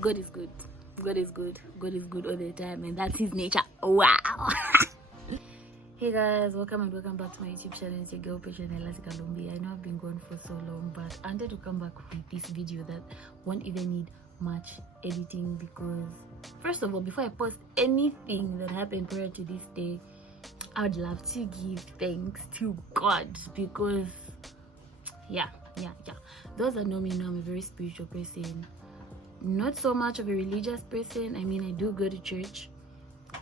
God is good. God is good. God is good all the time, and that's his nature. Wow. Hey guys, welcome back to my YouTube channel. It's your girl Passionella Kalumbi. I know I've been gone for so long, but I wanted to come back with this video that won't even need much editing, because first of all, before I post anything that happened prior to this day, I would love to give thanks to God, because yeah, those that know me know I'm a very spiritual person, not so much of a religious person. I mean, I do go to church.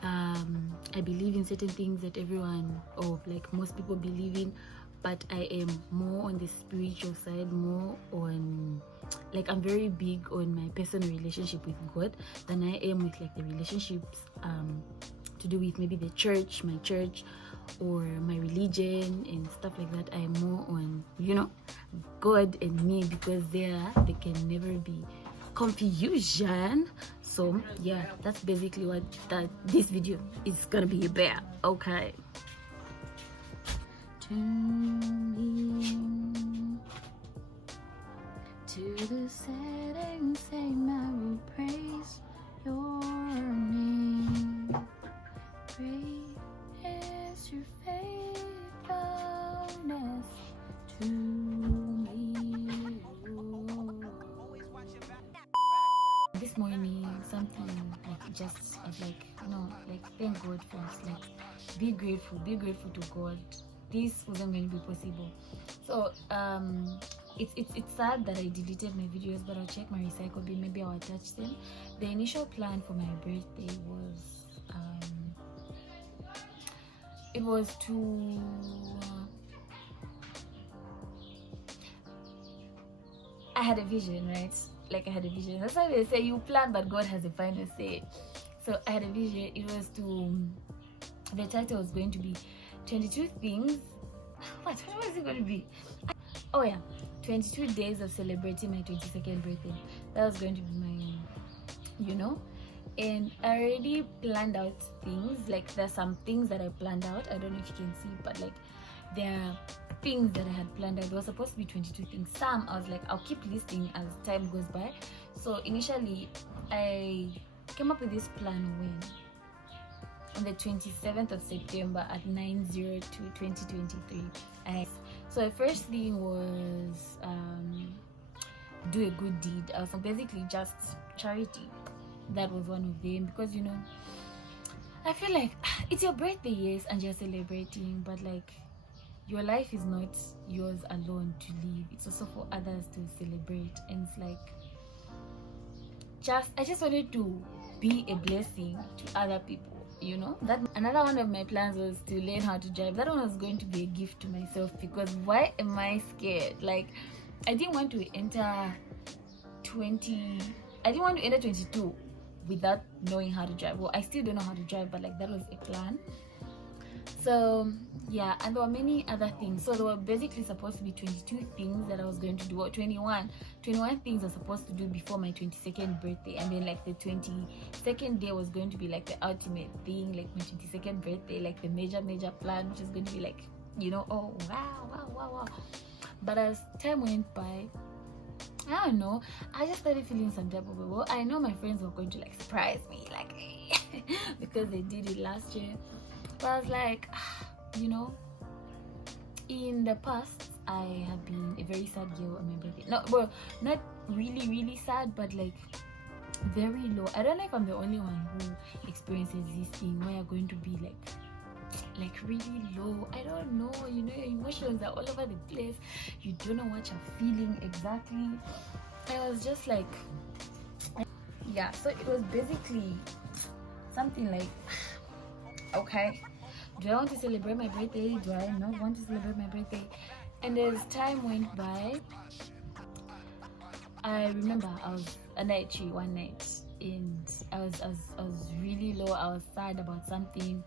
I believe in certain things that everyone, or like most people, believe in, but I am more on the spiritual side, more on, like, I'm very big on my personal relationship with God than I am with like the relationships to do with maybe the church, my church, or my religion and stuff like that. I'm more on, you know, God and me, because there can never be confusion. So yeah, that's basically what this video is gonna be about. Okay, turning to the setting sun, I will praise your name. Great is your faithfulness to me. This morning, something like just like, no, like, thank God first, like, be grateful to God. This wasn't going to be possible. So it's sad that I deleted my videos, but I'll check my recycle bin, maybe I'll attach them. The initial plan for my birthday was it was to I had a vision, right? Like, I had a vision. That's why they say you plan, but God has the final say. So I had a vision. It was the title was going to be 22 things. What was it going to be? Oh yeah, 22 days of celebrating my 22nd birthday. That was going to be my, you know. And I already planned out things. Like, there's some things that I planned out. I don't know if you can see, but like, there are things that I had planned out. There was supposed to be 22 things. Some I was like, I'll keep listing as time goes by. So initially, I came up with this plan on the 27th of September at 9/02/2023. So the first thing was do a good deed. So basically just charity. That was one of them, because, you know, I feel like it's your birthday, yes, and you're celebrating, but like, your life is not yours alone to live. It's also for others to celebrate. And it's like, I just wanted to be a blessing to other people, you know. That another one of my plans was to learn how to drive. That one was going to be a gift to myself, because why am I scared? Like, I didn't want to enter 22 without knowing how to drive. Well, I still don't know how to drive, but like, that was a plan. So yeah, and there were many other things. So there were basically supposed to be 22 things that I was going to do, or 21 things I was supposed to do before my 22nd birthday. And then like the 22nd day was going to be like the ultimate thing, like my 22nd birthday, like the major plan, which is going to be like, you know, oh wow. But as time went by, I don't know, I just started feeling some type of way. Well, I know my friends were going to like surprise me, like because they did it last year. But I was like, you know, in the past, I have been a very sad girl on my birthday. No, well, not really sad, but like very low. I don't know if I'm the only one who experiences this thing where you're going to be like really low. I don't know, you know, your emotions are all over the place. You don't know what you're feeling exactly. I was just like, yeah. So it was basically something like, okay, do I want to celebrate my birthday? Do I not want to celebrate my birthday? And as time went by, I remember I was under a tree one night, and I was really low. I was sad about something.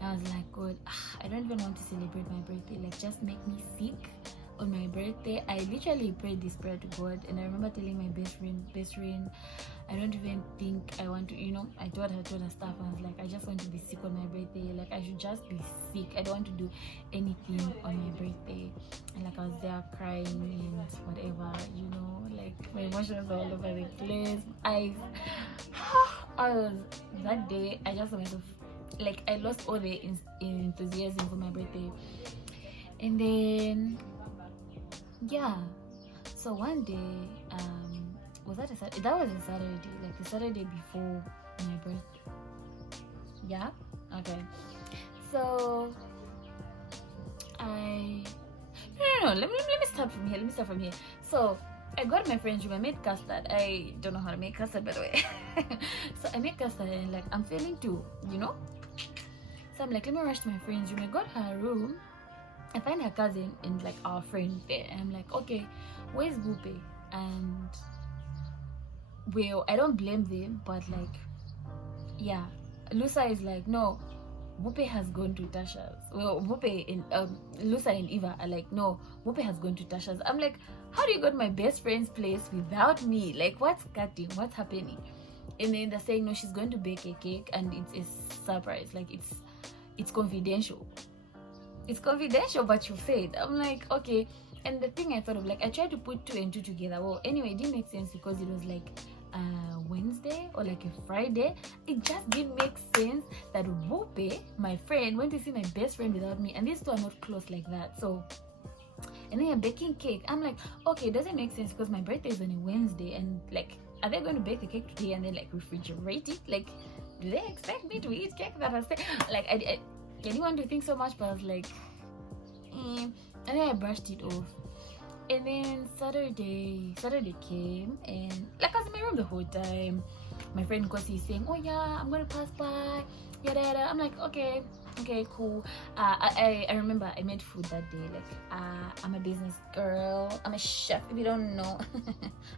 I was like, God, I don't even want to celebrate my birthday. Like, just make me sick on my birthday, I literally prayed this prayer to God, and I remember telling my best friend, I don't even think I want to, I told her stuff. I was like, I just want to be sick on my birthday. Like, I should just be sick. I don't want to do anything on my birthday. And like, I was there crying and whatever, like my emotions were all over the place. I was, that day, I just wanted to, like, I lost all the enthusiasm for my birthday. And then, yeah, so one day, was that a Saturday? That was a Saturday, like the Saturday before my birthday. Yeah? Okay. So, no, let me start from here. So, I got my friend's room. I made custard. I don't know how to make custard, by the way. So, I made custard, and like, I'm feeling too, So, I'm like, let me rush to my friend's room. I got her room. I find her cousin and like our friend there, and I'm like, okay, where's Bupe? And well, I don't blame them, but like, yeah, Lusa is like, no, Bupe has gone to Tasha's. Well, Bupe and Lusa and Eva are like, no, Bupe has gone to Tasha's. I'm like, how do you go to my best friend's place without me? Like, what's cutting? What's happening? And then they're saying, no, she's going to bake a cake, and it's a surprise. Like, it's confidential. It's confidential, but you said. I'm like, okay. And the thing I thought of, like, I tried to put 2 and 2 together. Well, anyway, it didn't make sense because it was like Wednesday or like a Friday. It just didn't make sense that Wupe, my friend, went to see my best friend without me, and these two are not close like that. So, and then I'm baking cake. I'm like, okay, it doesn't make sense because my birthday is on a Wednesday, and like, are they going to bake the cake today and then like refrigerate it? Like, do they expect me to eat cake that has like I didn't want to think so much, but I was like, and then I brushed it off. And then Saturday came, and like, I was in my room the whole time. My friend Kosi is saying, oh yeah, I'm gonna pass by, yada yada. I'm like, okay, cool. I remember I made food that day. Like, I'm a business girl, I'm a chef, if you don't know.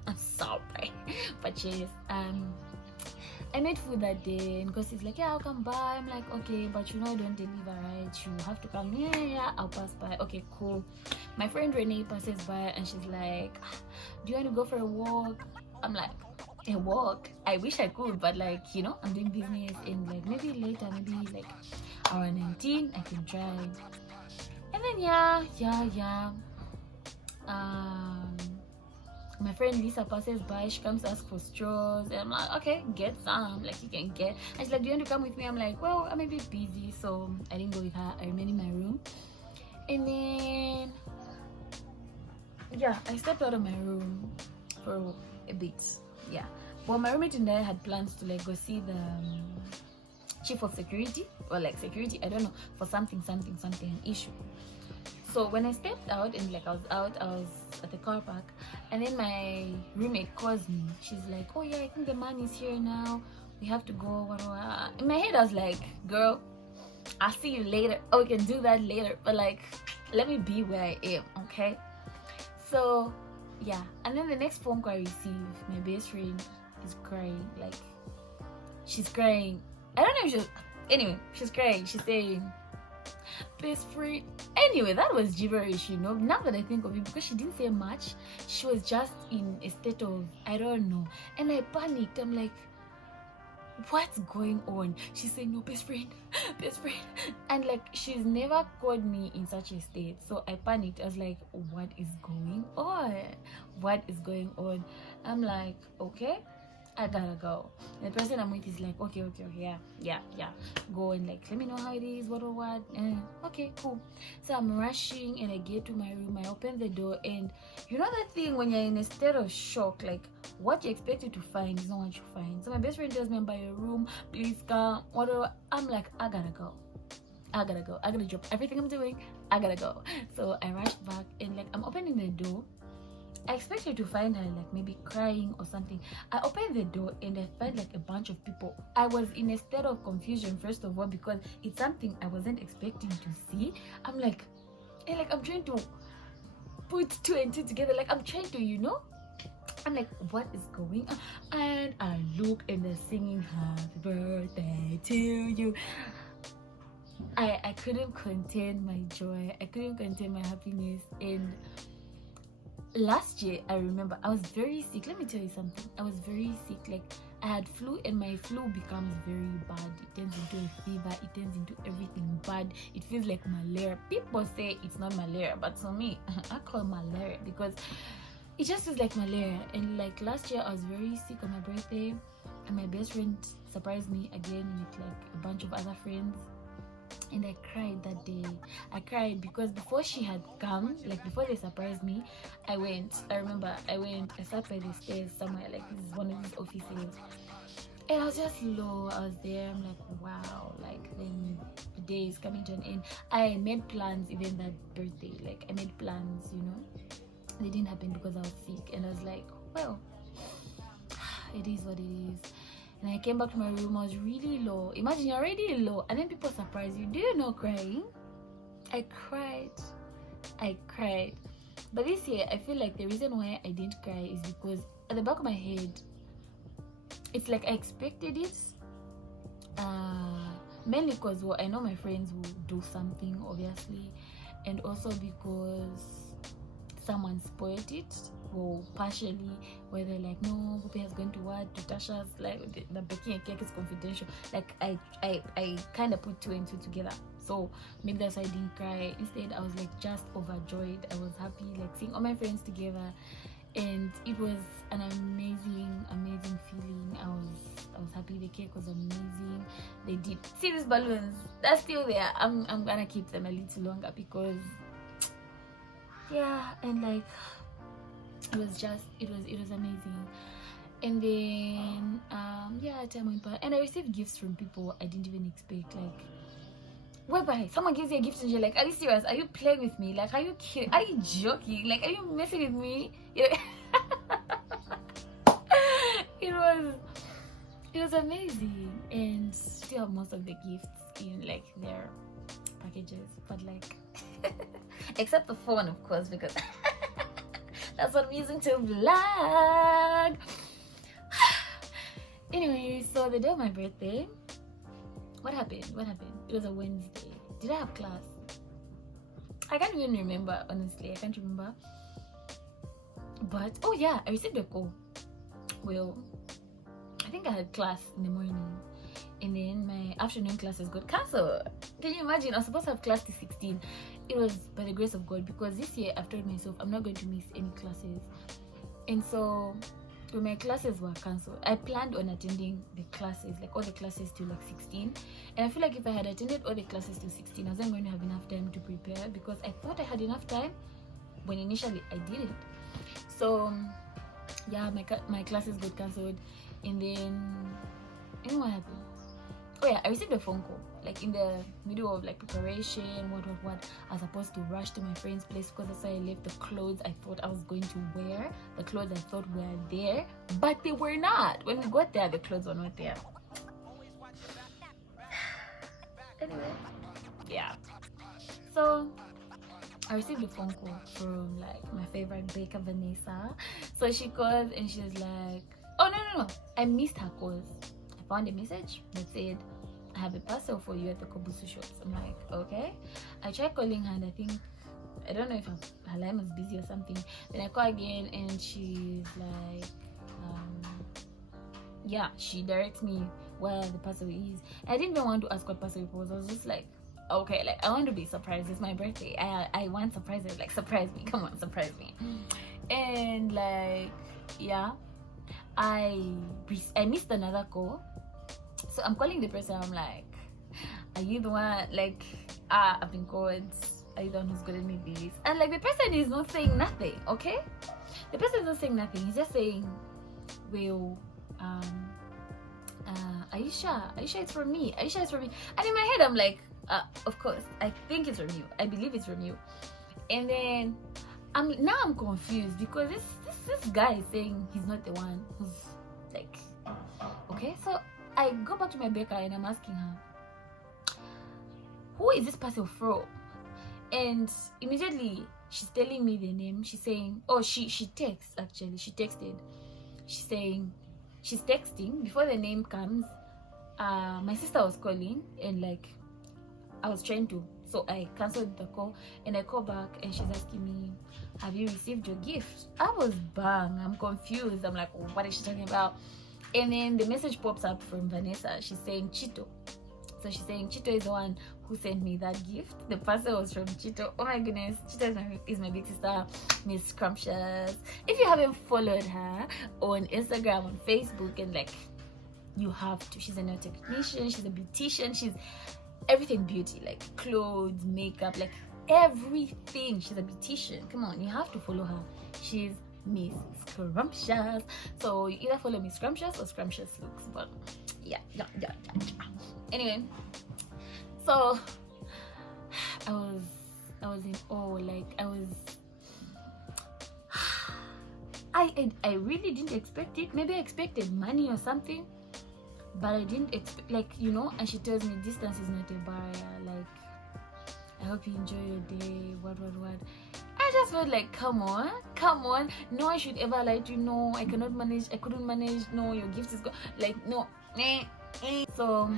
I'm sorry, but yes, I made food that day, and Kosi's like, yeah, I'll come by. I'm like, okay, but I don't deliver, right? You have to come. Yeah, I'll pass by. Okay, cool. My friend Renee passes by, and she's like, do you want to go for a walk? I'm like, a walk? I wish I could, but like, I'm doing business, and like, maybe later, maybe like around 19, I can try. And then yeah. My friend Lisa passes by. She comes to ask for straws, and I'm like, okay, get some, like, you can get. And she's like, do you want to come with me? I'm like, well, I'm a bit busy, so I didn't go with her. I remained in my room. And then, yeah, I stepped out of my room for a bit. Yeah, well, my roommate and I had plans to like go see the chief of security, or like security, I don't know, for something an issue. So when I stepped out, and like I was at the car park, and then my roommate calls me. She's like, oh yeah, I think the man is here now, we have to go. In my head I was like, girl, I'll see you later. Oh, we can do that later, but like, let me be where I am, okay? So yeah, and then the next phone call I received, my best friend is crying. Like, she's crying. I don't know if she's crying. She's saying, best friend. Anyway, that was gibberish, now that I think of it, because she didn't say much. She was just in a state of, I don't know, and I panicked. I'm like, what's going on? She's saying, no, best friend, and like, she's never called me in such a state. So I panicked. I was like, what is going on? I'm like, okay, I gotta go. And the person I'm with is like, okay, yeah, go, and like, let me know how it is, what. Okay, cool. So I'm rushing, and I get to my room. I open the door, and that thing when you're in a state of shock, like, what you expected to find is not what you find. So my best friend tells me, I'm by your room, please come, whatever. I'm like, I gotta go. I gotta drop everything I'm doing. I gotta go. So I rush back, and like, I'm opening the door. I expected to find her like maybe crying or something. I opened the door, and I found like a bunch of people. I was in a state of confusion, first of all, because it's something I wasn't expecting to see. I'm like, and like, I'm trying to put 2 and 2 together. Like, I'm trying to, I'm like, what is going on? And I look, and they're singing happy birthday to you. I couldn't contain my joy. I couldn't contain my happiness. And last year, I remember I was very sick. Let me tell you something. I was very sick. Like, I had flu, and my flu becomes very bad. It turns into a fever. It turns into everything bad. It feels like malaria. People say it's not malaria, but for me, I call it malaria because it just feels like malaria. And like last year, I was very sick on my birthday, and my best friend surprised me again with like a bunch of other friends. And I cried that day. I cried because before she had come, like before they surprised me, I remember I sat by the stairs somewhere, like this is one of these offices, and I was just low. I was there, I'm like, wow, like then the day is coming to an end. I made plans even that birthday, like I made plans, you know. They didn't happen because I was sick, and I was like, well, it is what it is. And I came back to my room, I was really low. Imagine you're already low, and then people surprise you. Do you know crying? I cried. But this year, I feel like the reason why I didn't cry is because at the back of my head, it's like I expected it. Mainly because I know my friends will do something, obviously, and also because someone spoiled it. Well, partially, where they're like, no, Poppy has gone to what? To Tasha's, like, the baking a cake is confidential. Like, I kind of put two and two together. So, maybe that's why I didn't cry. Instead, I was, like, just overjoyed. I was happy, like, seeing all my friends together. And it was an amazing feeling. I was happy. The cake was amazing. They did. See these balloons? They're still there. I'm gonna keep them a little longer because, yeah, and, like, it was amazing. And then time went by, and I received gifts from people I didn't even expect. Like, whereby someone gives you a gift and you're like, are you serious? Are you playing with me? Like, are you kidding? Are you joking? Like, are you messing with me? You know? it was amazing. And still have most of the gifts in like their packages, but like except the phone, of course, because that's what I'm using to vlog. Anyway, so the day of my birthday, what happened? It was a Wednesday. Did I have class? I can't even remember, honestly. I can't remember. But, oh yeah, I received a call. Well, I think I had class in the morning, and then my afternoon classes got cancelled. Can you imagine? I was supposed to have class till 16. It was by the grace of God, because this year I've told myself I'm not going to miss any classes. And so when my classes were cancelled, I planned on attending the classes, like all the classes till like 16. And I feel like if I had attended all the classes till 16, I wasn't going to have enough time to prepare, because I thought I had enough time when initially I didn't. So yeah, my classes got cancelled. And then, you know what happened? Oh yeah, I received a phone call, like in the middle of like preparation, what. I was supposed to rush to my friend's place, because that's why I left the clothes I thought I was going to wear. The clothes I thought were there, but they were not. When we got there, the clothes were not there. Anyway, yeah. So I received a phone call from like my favorite baker, Vanessa. So she calls and she's like, oh no, I missed her calls. I found a message that said, I have a parcel for you at the Kobusu shops. I'm like, okay. I tried calling her, and I don't know if her line was busy or something. Then I call again, and she's like, yeah, she directs me where the parcel is. I didn't even want to ask what parcel it was. I was just like, okay, like I want to be surprised. It's my birthday. I want surprises. Like, surprise me. Come on, surprise me. And like, yeah, I missed another call. So I'm calling the person. I'm like, are you the one? Like, I've been called. Are you the one who's gotten me this? And like, the person is not saying nothing. Okay, the person is not saying nothing. He's just saying, well, are you sure? Are you sure it's from me? Are you sure it's from me? And in my head, I'm like, of course, I think it's from you. I believe it's from you. And then I'm confused, because this guy is saying he's not the one who's like, okay. So I go back to my baker and I'm asking her, who is this parcel from? And immediately she's telling me the name. She's saying, oh, she texts, actually. She texted. She's saying, she's texting before the name comes. My sister was calling, and like, I was trying to So I cancelled the call and I call back and she's asking me, have you received your gift? I was bang, I'm confused. I'm like, what is she talking about? And then the message pops up from Vanessa. She's saying Chito. So she's saying Chito is the one who sent me that gift. The parcel was from Chito. Oh my goodness, Chito is my big sister, Miss Scrumptious. If you haven't followed her on Instagram, on Facebook, and like, you have to. She's a nail technician, she's a beautician, she's everything beauty, like clothes, makeup, like everything. She's a beautician. Come on, you have to follow her. She's Miss Scrumptious. So you either follow Miss Scrumptious or Scrumptious Looks. But yeah. Anyway, so I was in awe. Like I really didn't expect it. Maybe I expected money or something, but I didn't expect, like, you know. And she tells me distance is not a barrier. Like, I hope you enjoy your day. What. I just felt like, come on. No, I should ever lie to you. No, I couldn't manage. No, your gift is like, no. So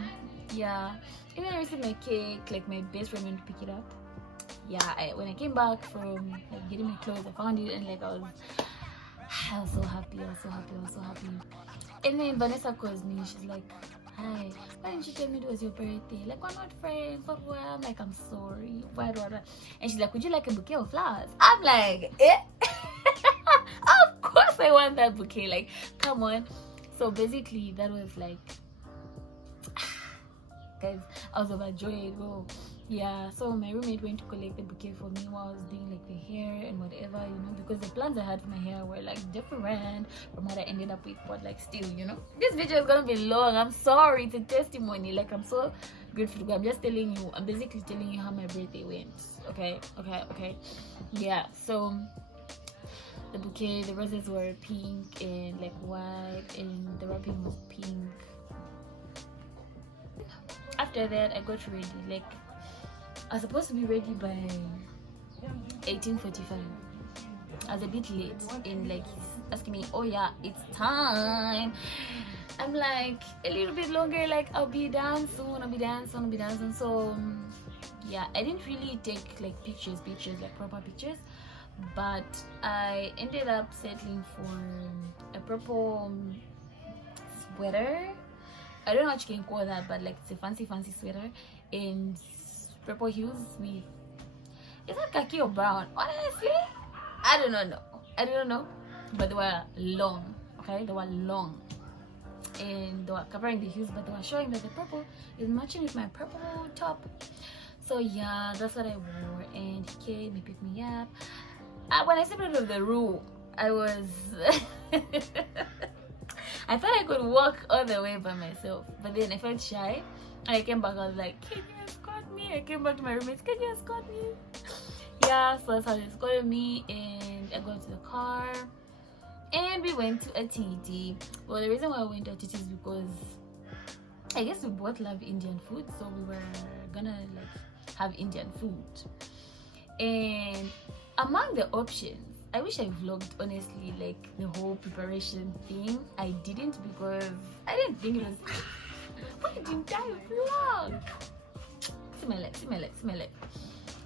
yeah, even I received my cake. Like, my best friend went to pick it up. Yeah, when I came back from like getting my clothes, I found it and like I was so happy. And then Vanessa calls me. She's like, hi, why didn't you tell me it was your birthday? Like, we're not friends. What? I'm like, I'm sorry. What? And she's like, would you like a bouquet of flowers? I'm like, of course I want that bouquet. Like, come on. So basically that was like, guys, I was overjoyed. Whoa. Yeah, so my roommate went to collect the bouquet for me while I was doing like the hair and whatever, you know, because the plans I had for my hair were like different from what I ended up with. But like, still, you know, this video is gonna be long. I'm sorry, it's a testimony. Like, I'm so grateful. I'm just telling you, I'm basically telling you how my birthday went. Okay. Yeah, so the bouquet, the roses were pink and like white, and the wrapping was pink. After that, I got ready. Like, I was supposed to be ready by 18:45. I was a bit late, and like, he's asking me, oh yeah, it's time. I'm like, a little bit longer, like, I'll be done soon. So yeah, I didn't really take like pictures, like proper pictures, but I ended up settling for a purple sweater. I don't know what you can call that, but like, it's a fancy sweater and purple heels with, is that khaki or brown? Honestly, I don't know, but they were long. Okay, they were long and they were covering the heels, but they were showing that the purple is matching with my purple top. So yeah, that's what I wore, and he came, he picked me up. When I stepped out of the room, I was I thought I could walk all the way by myself, but then I felt shy. And I came back, I was like, can you escort me? I came back to my roommates, can you escort me? Yeah, so that's how they escorted me, and I got to the car and we went to a TT. Well, the reason why I went to a TT is because I guess we both love Indian food, so we were gonna like have Indian food. And among the options, I wish I vlogged, honestly, like the whole preparation thing. I didn't, because I didn't think it was why didn't I vlog? See my life.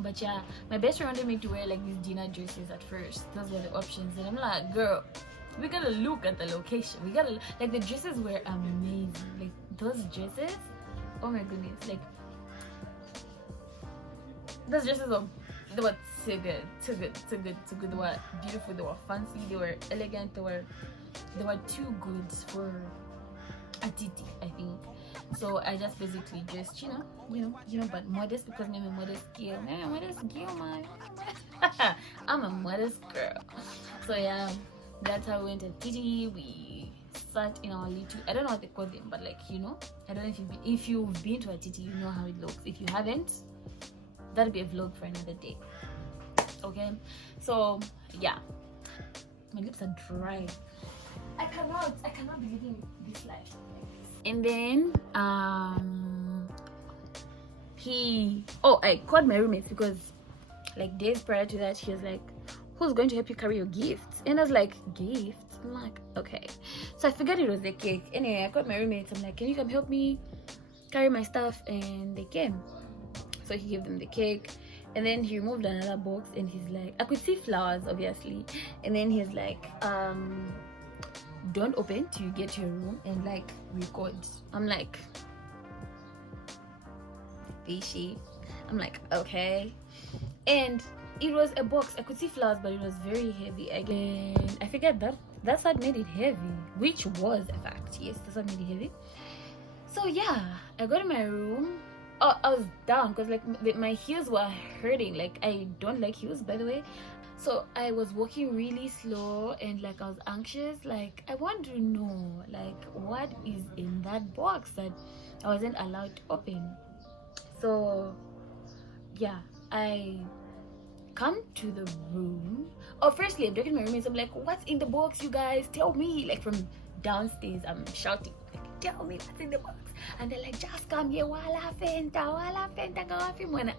But yeah, my best friend wanted me to wear like these dinner dresses at first. Those were the options, and I'm like, girl, we gotta look at the location. We gotta, like, the dresses were amazing. Like, those dresses, oh my goodness, like, those dresses were, they were too good. They were beautiful, they were fancy, they were elegant, they were too good for a titi, I think. So I just basically just, you know, but modest, because I'm a modest girl. Man. I'm a modest girl. So yeah, that's how we went to titi. We sat in our little, I don't know what they call them, but like, you know, I don't know if you've been to a titi, you know how it looks. If you haven't, that'll be a vlog for another day. Okay, so yeah, my lips are dry. I cannot be living this life. And then I called my roommates, because like days prior to that, she was like, who's going to help you carry your gifts? And I was like, gifts? I'm like, okay. So I figured it was the cake. Anyway, I called my roommates. I'm like, can you come help me carry my stuff? And they came. So he gave them the cake, and then he removed another box, and he's like, I could see flowers obviously, and then he's like, don't open till you get to your room and like record. I'm like, fishy. I'm like, okay. And it was a box. I could see flowers, but it was very heavy. Again, I figured that's what made it heavy, which was a fact. Yes, that's what made it heavy. So yeah, I got in my room. Oh, I was down because like my heels were hurting. Like, I don't like heels, by the way. So I was walking really slow, and like I was anxious. Like, I want to know like what is in that box that I wasn't allowed to open. So yeah, I come to the room. Oh, firstly, I'm talking to my roommates. I'm like, what's in the box, you guys? Tell me. Like, from downstairs, I'm shouting, like, tell me what's in the box. And they're like, just come here, wala fenta, go.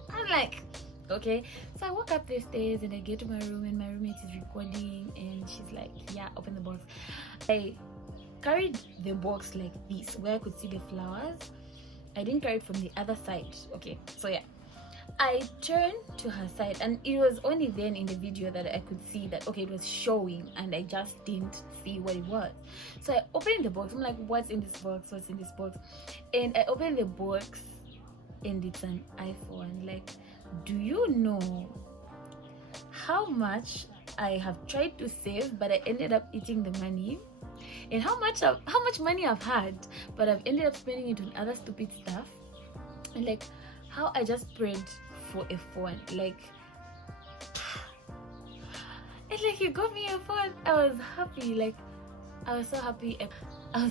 I'm like, okay. So I walk up the stairs and I get to my room, and my roommate is recording, and she's like, yeah, open the box. I carried the box like this, where I could see the flowers. I didn't carry it from the other side. Okay, so yeah, I turned to her side, and it was only then in the video that I could see that, okay, it was showing, and I just didn't see what it was. So I opened the box. I'm like, what's in this box? What's in this box? And I opened the box, and it's an iPhone. Like, do you know how much I have tried to save, but I ended up eating the money? And how much money I've had, but I've ended up spending it on other stupid stuff? And like, how I just prayed for a phone, like, and like, you got me a phone. I was happy. Like, I was so happy. I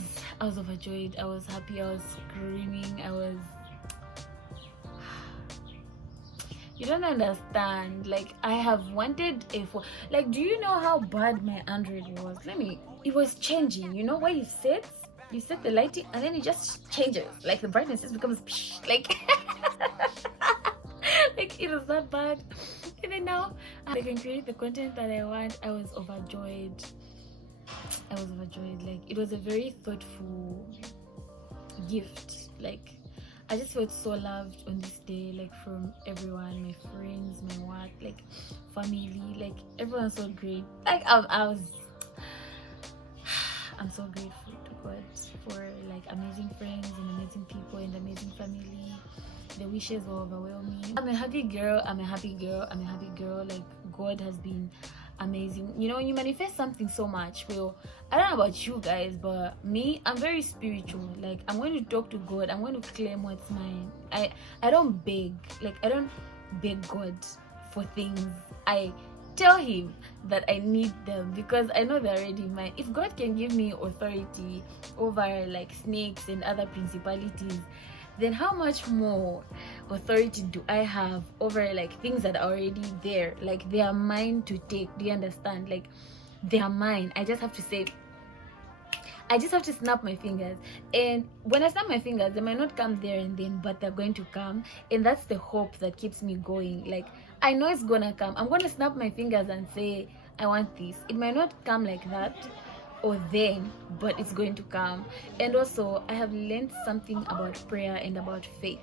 was overjoyed. I was happy. I was screaming. You don't understand. Like, I have wanted a phone. Like, do you know how bad my Android was? It was changing. You know where you set the lighting, and then it just changes. Like, the brightness just becomes like like, it was that bad. And then now I can create the content that I want. I was overjoyed. Like, it was a very thoughtful gift. Like, I just felt so loved on this day, like, from everyone, my friends, my work, like, family, like, everyone's so great. Like, I'm so grateful to God for like amazing friends and amazing people and amazing family. The wishes were overwhelming. I'm a happy girl. Like, God has been amazing. You know, when you manifest something so much, well, I don't know about you guys, but me, I'm very spiritual. Like, I'm going to talk to God. I'm going to claim what's mine. I don't beg. Like, I don't beg God for things. I tell him that I need them because I know they're already mine. If God can give me authority over like snakes and other principalities, then how much more authority do I have over like things that are already there? Like, they are mine to take. Do you understand? Like, they are mine. I just have to snap my fingers, and when I snap my fingers, they might not come there and then, but they're going to come, and that's the hope that keeps me going. Like, I know it's gonna come. I'm gonna snap my fingers and say, I want this. It might not come like that or then, but it's going to come. And also, I have learned something about prayer and about faith.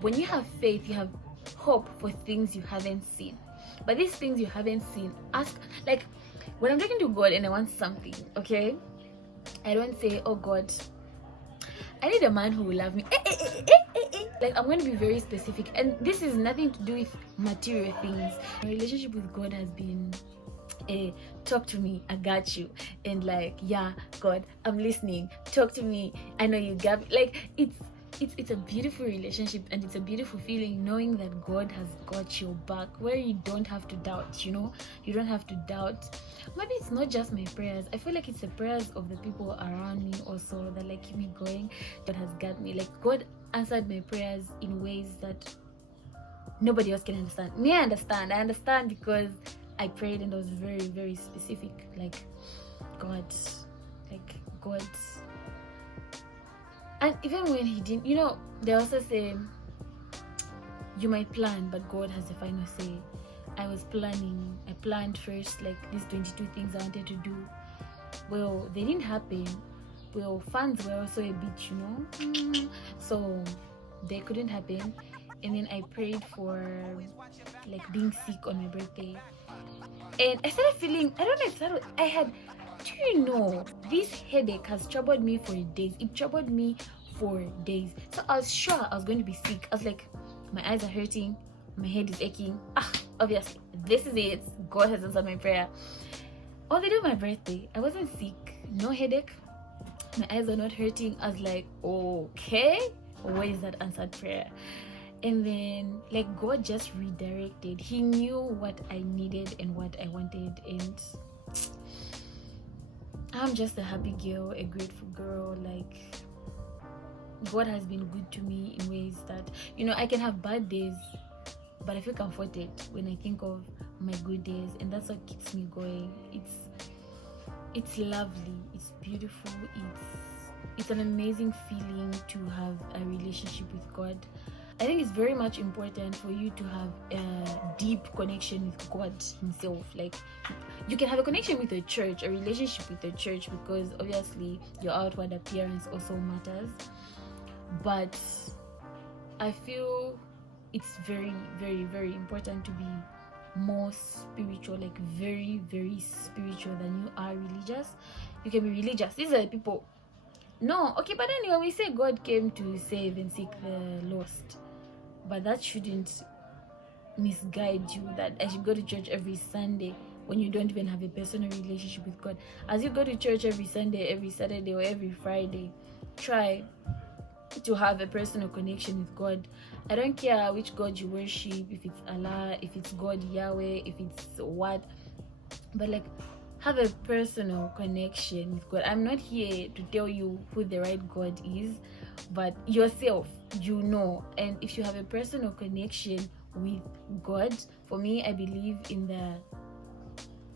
When you have faith, you have hope for things you haven't seen. But these things you haven't seen, ask. Like, when I'm talking to God and I want something, okay, I don't say, oh God, I need a man who will love me. Like, I'm going to be very specific, and this is nothing to do with material things. My relationship with God has been talk to me, I got you, and like, yeah, God, I'm listening, talk to me, I know you got me. Like, it's a beautiful relationship, and it's a beautiful feeling knowing that God has got your back, where you don't have to doubt. You know, you don't have to doubt. Maybe it's not just my prayers. I feel like it's the prayers of the people around me also that like keep me going. God has got me. Like, God answered my prayers in ways that nobody else can understand. Me, I understand because I prayed and I was very, very specific. Like, God. And even when he didn't, you know, they also say, you might plan, but God has the final say. I was planning. I planned first, like, these 22 things I wanted to do. Well, they didn't happen. Well, funds were also a bit, you know, so they couldn't happen. and then I prayed for like being sick on my birthday, and I started feeling, I don't know if that was, I had, do you know, this headache has troubled me for days. It troubled me for days. So I was sure I was going to be sick. I was like, my eyes are hurting, my head is aching. Obviously this is it, God has answered my prayer. On the day of my birthday, I wasn't sick, no headache, my eyes are not hurting. I was like, okay, where is that answered prayer? And then like God just redirected. He knew what I needed and what I wanted, and I'm just a happy girl, a grateful girl. Like God has been good to me in ways that, you know, I can have bad days, but I feel comforted when I think of my good days, and that's what keeps me going. It's lovely, it's beautiful, it's an amazing feeling to have a relationship with God. I think it's very much important for you to have a deep connection with God himself. Like you can have a connection with the church, a relationship with the church, because obviously your outward appearance also matters, but I feel it's very, very, very important to be more spiritual, like very, very spiritual than you are religious. You can be religious, these are the people, no, okay, but anyway, we say God came to save and seek the lost, but that shouldn't misguide you that I should go to church every Sunday when you don't even have a personal relationship with God. As you go to church every Sunday, every Saturday, or every Friday, try to have a personal connection with God. I don't care which God you worship, if it's Allah, if it's God Yahweh, if it's what, but like have a personal connection with God. I'm not here to tell you who the right God is, but yourself, you know. And if you have a personal connection with God, for me, I believe in the,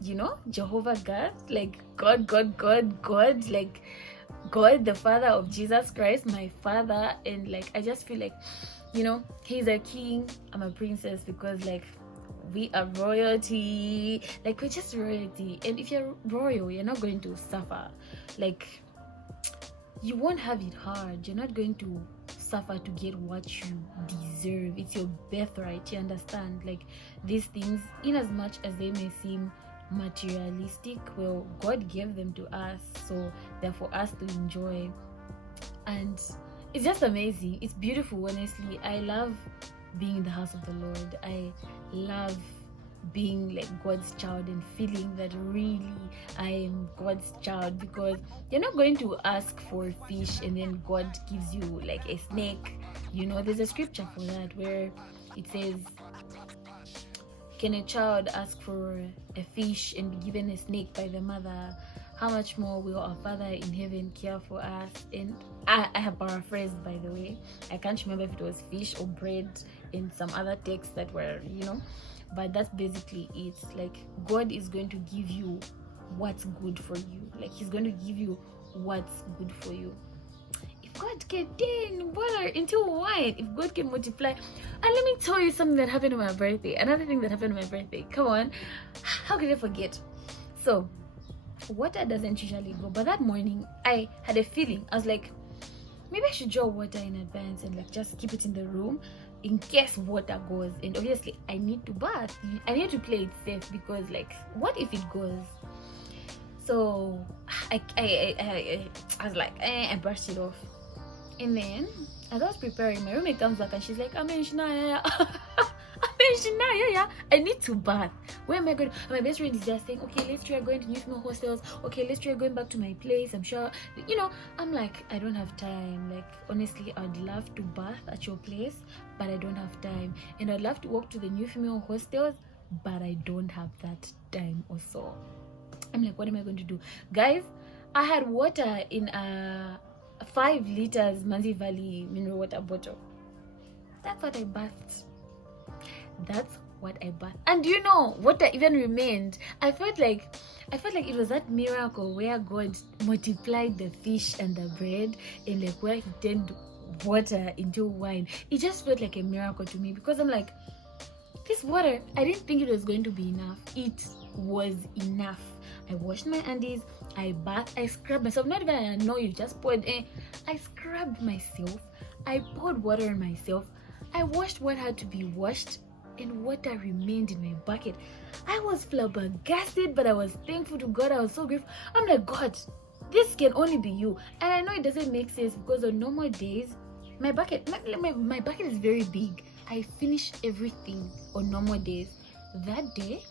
you know, Jehovah God, like God, like God the Father of Jesus Christ, my Father. And like I just feel like, you know, he's a king, I'm a princess, because like we are royalty, like we're just royalty. And if you're royal, you're not going to suffer, like you won't have it hard, you're not going to suffer to get what you deserve. It's your birthright, you understand? Like these things, in as much as they may seem materialistic, well, God gave them to us, so they're for us to enjoy. And it's just amazing, it's beautiful. Honestly, I love being in the house of the Lord. I love being like God's child and feeling that really I am God's child, because you're not going to ask for fish and then God gives you like a snake. You know, there's a scripture for that where it says, can a child ask for a fish and be given a snake by the mother? How much more will our Father in heaven care for us? And I have paraphrased, by the way. I can't remember if it was fish or bread in some other texts that were, you know, but that's basically it. Like God is going to give you what's good for you. Like he's going to give you what's good for you. If God can turn water into wine, if God can multiply. And let me tell you something that happened on my birthday. Another thing that happened on my birthday. Come on, how could I forget? So water doesn't usually go, but that morning I had a feeling. I was like, maybe I should draw water in advance and like just keep it in the room in case water goes. And obviously I need to bath, I need to play it safe, because like what if it goes? So I was like, I brushed it off. And then as I was preparing, my roommate comes back and she's like, I need to bath. Where am I going? My best friend is just saying, okay, let's try going to new female hostels. Okay, let's try going back to my place. I'm sure, you know, I'm like, I don't have time. Like, honestly, I'd love to bath at your place, but I don't have time. And I'd love to walk to the new female hostels, but I don't have that time also. I'm like, what am I going to do? Guys, I had water in a 5 liters Manzi Valley mineral water bottle. That's what I bathed. That's what I bathed. And you know, water even remained. I felt like it was that miracle where God multiplied the fish and the bread, and like where he turned water into wine. It just felt like a miracle to me, because I'm like, this water, I didn't think it was going to be enough. It was enough. I washed my undies, I bathed, I scrubbed myself. Not even I know you just poured. I scrubbed myself. I poured water on myself. I washed what had to be washed, and water remained in my bucket. I was flabbergasted, but I was thankful to God. I was so grateful. I'm like, God, this can only be you. And I know it doesn't make sense because on normal days, my bucket is very big. I finish everything on normal days. That day,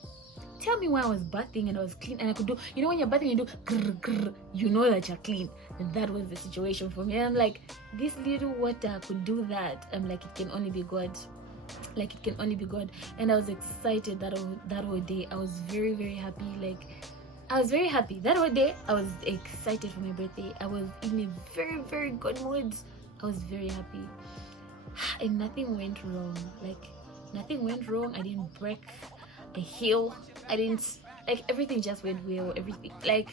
tell me why I was bathing and I was clean and I could do, you know, when you're bathing, you do grr, grr, you know that you're clean. And that was the situation for me. And I'm like, this little water could do that. I'm like, it can only be God. Like, it can only be God. And I was excited that whole day. I was very, very happy. Like, I was very happy that whole day. I was excited for my birthday. I was in a very, very good mood. I was very happy, and nothing went wrong. Like, nothing went wrong. I didn't break a heel. I didn't, like, everything just went well. Everything, like,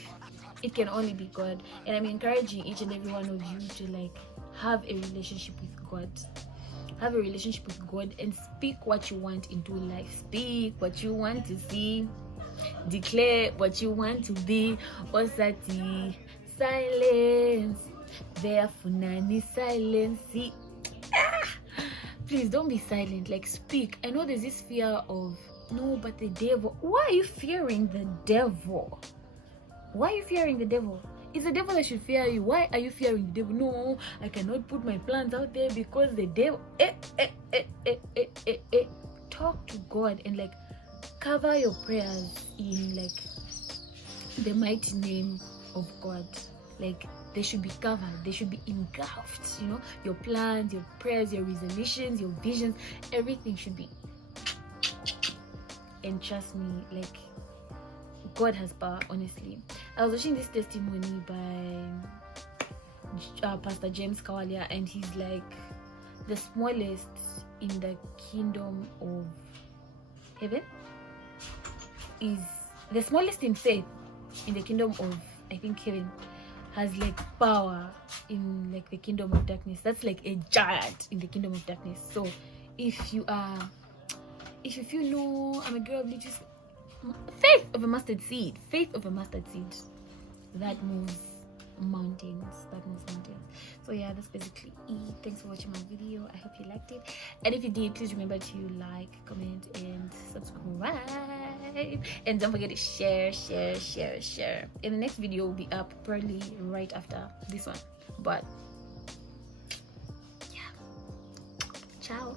it can only be God. And I'm encouraging each and every one of you to, like, have a relationship with God. Have a relationship with God and speak what you want into life. Speak what you want to see. Declare what you want to be. What's that? Silence. Therefore, nani silence. Please don't be silent. Like, speak. I know there's this fear of, no, but the devil. Why are you fearing the devil? Why are you fearing the devil? It's the devil that should fear you. Why are you fearing the devil? No, I cannot put my plans out there because the devil. Talk to God and, like, cover your prayers in, like, the mighty name of God. Like, they should be covered. They should be engulfed. You know, your plans, your prayers, your resolutions, your visions, everything should be. And trust me, like, God has power, honestly. I was watching this testimony by Pastor James Kawalia, and he's like, the smallest in the kingdom of heaven is the smallest in faith in the kingdom of, I think, heaven, has, like, power in, like, the kingdom of darkness. That's like a giant in the kingdom of darkness. So if you feel, no, I'm a girl of little faith of a mustard seed, that moves mountains. So yeah, that's basically it. Thanks for watching my video. I hope you liked it, and if you did, please remember to like, comment, and subscribe, and don't forget to share. And the next video will be up probably right after this one, but yeah, ciao.